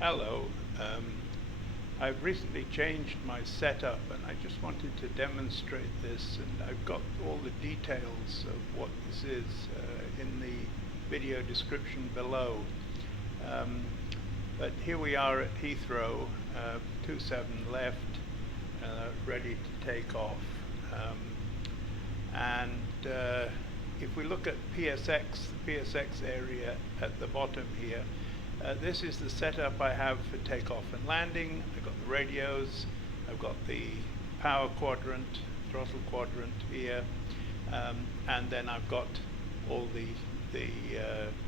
Hello. I've recently changed my setup and I just wanted to demonstrate this, and I've got all the details of what this is in the video description below. But here we are at Heathrow, 27 left, ready to take off. If we look at PSX, the PSX area at the bottom here, this is the setup I have for takeoff and landing. I've got the radios, I've got the power quadrant, throttle quadrant here, and then I've got all the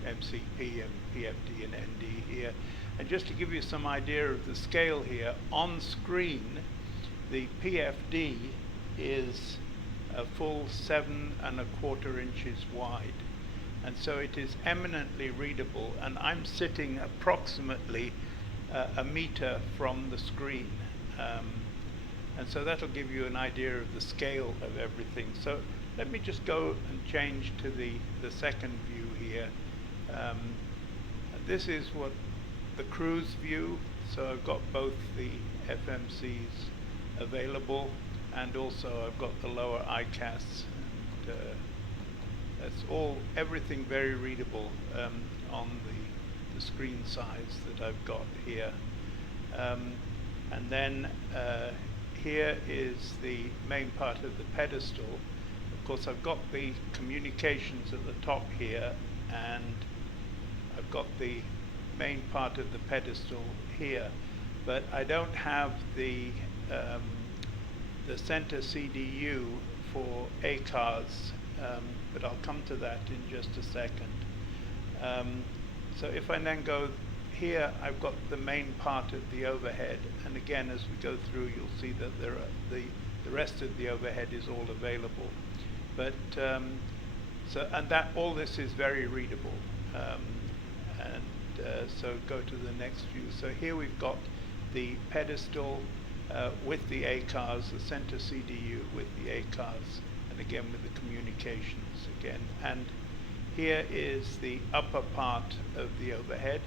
MCP and PFD and ND here. And just to give you some idea of the scale here, on screen the PFD is a full 7¼ inches wide, and so it is eminently readable, and I'm sitting approximately a meter from the screen, and so that'll give you an idea of the scale of everything. So let me just go and change to the second view here. This is what the cruise view, so I've got both the FMCs available, and also I've got the lower ICAS, and that's everything very readable on the screen size that I've got here. And then here is the main part of the pedestal. Of course, I've got the communications at the top here, and I've got the main part of the pedestal here, but I don't have the center CDU for ACARS, but I'll come to that in just a second. So if I then go here, I've got the main part of the overhead, and again, as we go through, you'll see that there are the rest of the overhead is all available. But all this is very readable. So go to the next view. So here we've got the pedestal with the ACARS, the center CDU with the ACARS, and again with the communications again. And here is the upper part of the overhead,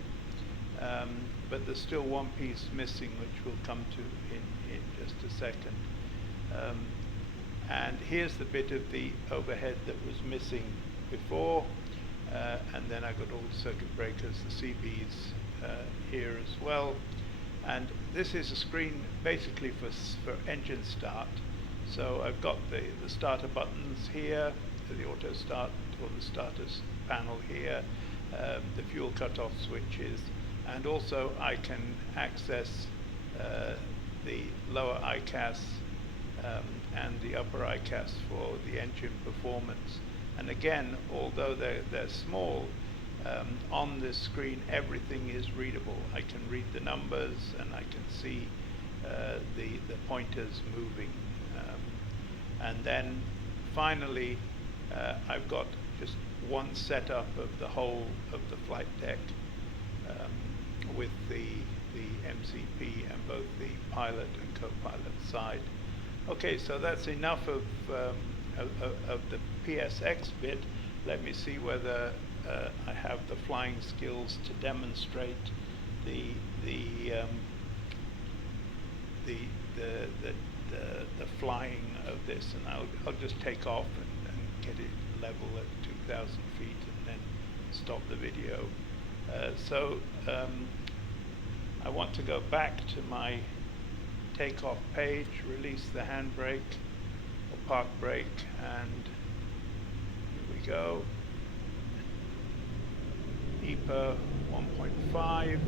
but there's still one piece missing, which we'll come to in just a second. And here's the bit of the overhead that was missing before, and then I've got all the circuit breakers, the CBs here as well. And this is a screen basically for engine start. So I've got the starter buttons here, the auto start or the starters panel here, the fuel cutoff switches, and also I can access the lower ICAS and the upper ICAS for the engine performance. And again, although they're small, on this screen everything is readable. I can read the numbers and I can see the pointers moving. And then finally, I've got just one setup of the whole of the flight deck with the MCP and both the pilot and co-pilot side. Okay, so that's enough of the PSX bit. Let me see whether I have the flying skills to demonstrate the flying of this, and I'll just take off and get it level at 2,000 feet and then stop the video. I want to go back to my takeoff page, release the handbrake or park brake, and here we go. EPA 1.5.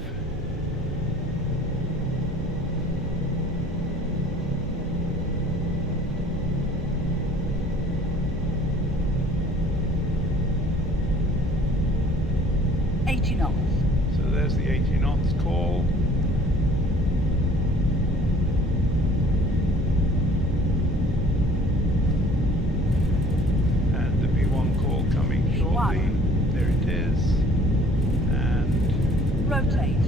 So there's the 80 knots call. And the V1 call coming shortly. There it is. And rotate.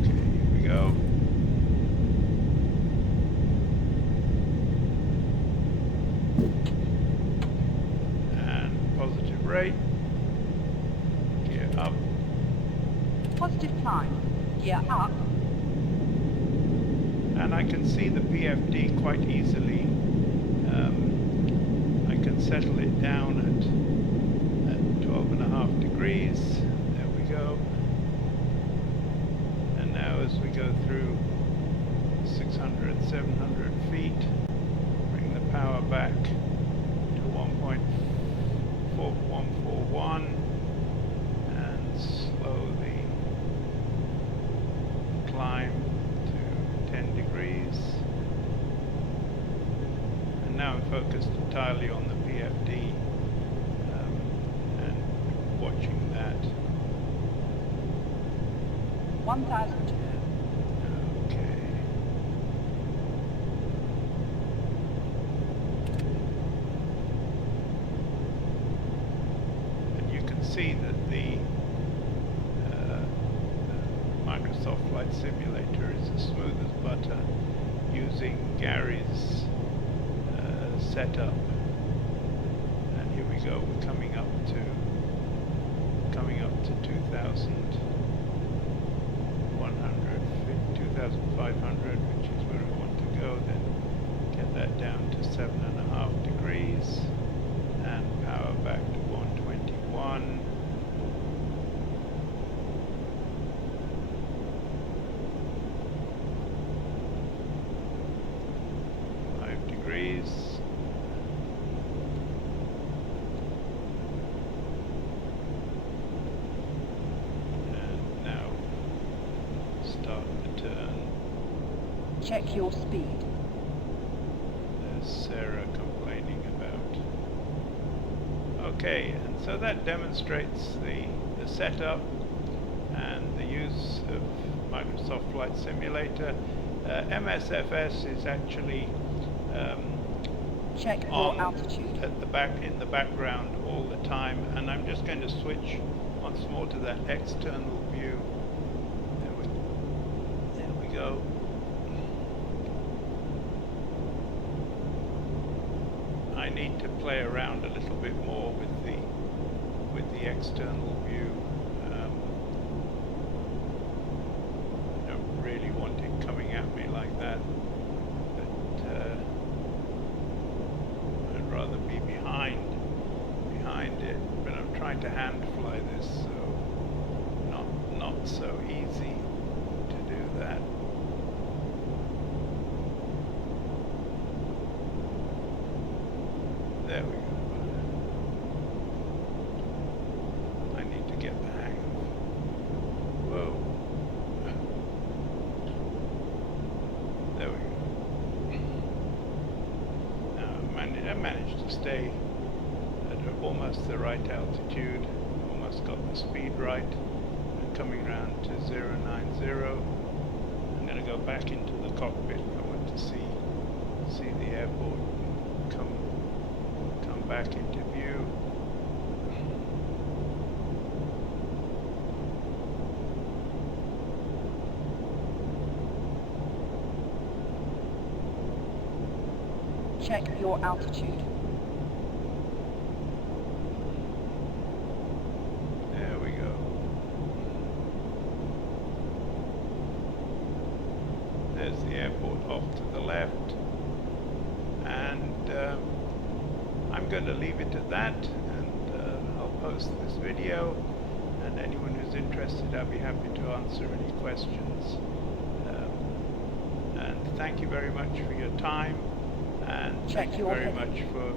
Okay, here we go. And positive rate. Gear up. Positive climb. Gear up. And I can see the PFD quite easily. I can settle it down at 12.5 degrees. There we go. And now as we go through 600, 700 feet, bring the power back to 1.4141 and slow the climb to 10 degrees. And now I'm focused entirely on the PFD and watching that. 1002. Okay. And you can see that the Microsoft Flight Simulator is as smooth as butter using Gary's setup. And here we go, we're coming up to 2,500, which is where I want to go. Then get that down to 7.5 degrees and power back to 121. And now start the turn. Check your speed. There's Sarah complaining about. Okay, and so that demonstrates the setup and the use of Microsoft Flight Simulator. MSFS is actually check on your altitude at the in the background all the time, and I'm just going to switch once more to that external view. There we go. I need to play around a little bit more with the external view. I don't really want it coming at me like that, but I'd rather be behind it. But I'm trying to hand fly this, so not so easy to do that. There we go. I need to get the hang of. Whoa. There we go. Now I managed to stay at almost the right altitude. Almost got the speed right. And coming round to 090. I'm going to go back into the cockpit. I want to see the airport come back into view. Check your altitude. There we go. There's the airport off to the left, and I'm going to leave it at that, and I'll post this video, and anyone who's interested, I'll be happy to answer any questions. And thank you very much for your time, and thank you very much for